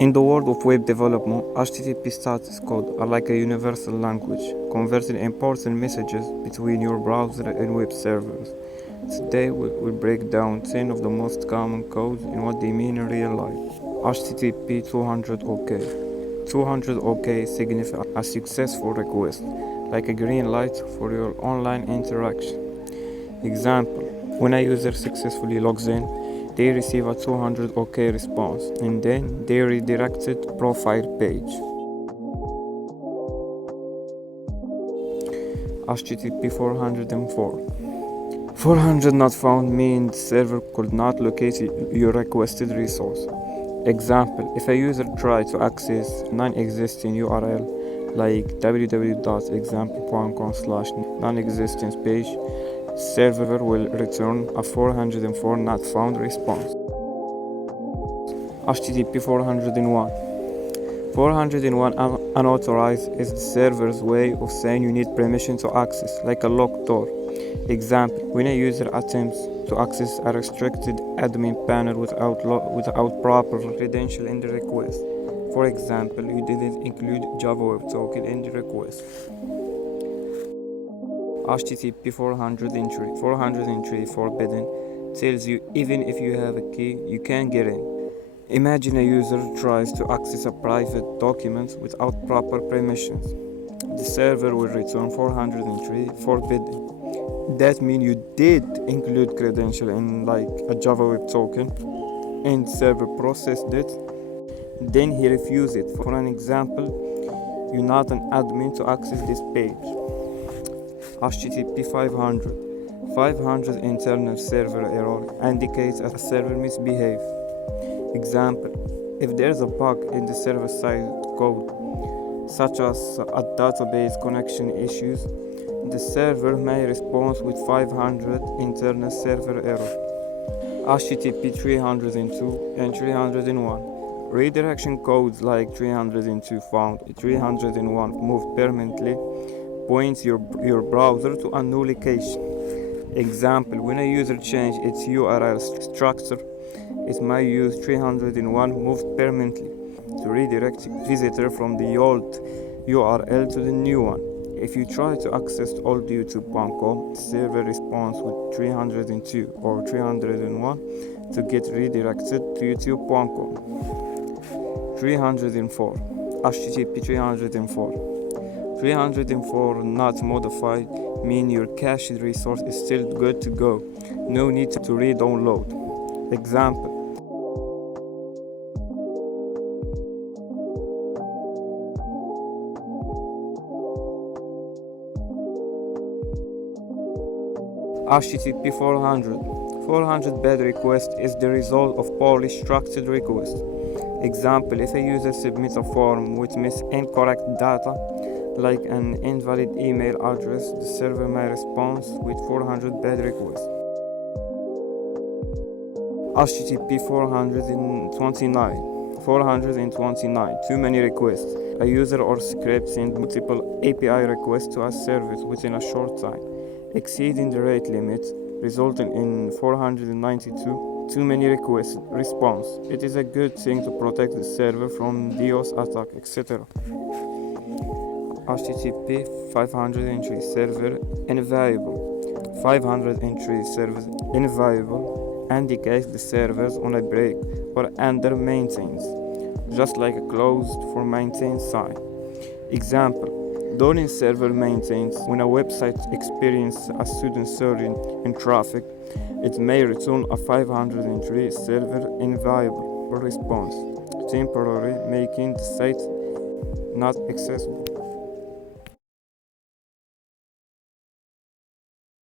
In the world of web development, HTTP status code are like a universal language, converting important messages between your browser and web servers. Today we'll break down 10 of the most common codes and what they mean in real life. HTTP 200 OK. 200 OK signifies a successful request, like a green light for your online interaction. Example, when a user successfully logs in, they receive a 200 OK response, and then they redirected profile page. HTTP 404. 400 not found means the server could not locate your requested resource. Example, if a user tried to access non-existing URL like www.example.com/non-existence page, server will return a 404 not found response. HTTP 401. 401 unauthorized is the server's way of saying you need permission to access, like a locked door. Example, when a user attempts to access a restricted admin panel without proper credential in the request. For example, you didn't include Java Web Token in the request. HTTP 403. 403 forbidden tells you even if you have a key, you can't get in. Imagine a user tries to access a private document without proper permissions. The server will return 403 forbidden. That means you did include credential in like a Java Web Token, and server processed it. Then he refused it. For an example, you're not an admin to access this page. HTTP 500. 500 internal server error indicates a server misbehaved. Example, if there's a bug in the server-side code, such as a database connection issues, the server may respond with 500 internal server error. HTTP 302 and 301. Redirection codes like 302 found, 301 moved permanently points your browser to a new location. Example, when a user changes its URL structure, it may use 301 moved permanently to redirect visitor from the old URL to the new one. If you try to access oldyoutube.com, the server responds with 302 or 301 to get redirected to youtube.com. 304. HTTP 304. 304 not modified mean your cached resource is still good to go. No need to re-download. Example, HTTP 400. 400 bad request is the result of poorly structured requests. Example, if a user submits a form with incorrect data, like an invalid email address, the server may respond with 400 bad requests. HTTP 429. 429. Too many requests. A user or script sends multiple API requests to a service within a short time, exceeding the rate limit, resulting in 492 too many requests response. It is a good thing to protect the server from DOS attack, etc. HTTP 503 server invaluable. 503 servers invaluable indicates the servers on a break or under maintenance, just like a closed for maintenance sign. Example, during server maintenance, when a website experiences a sudden surge in traffic, it may return a 503 server inviolable response, temporarily making the site not accessible.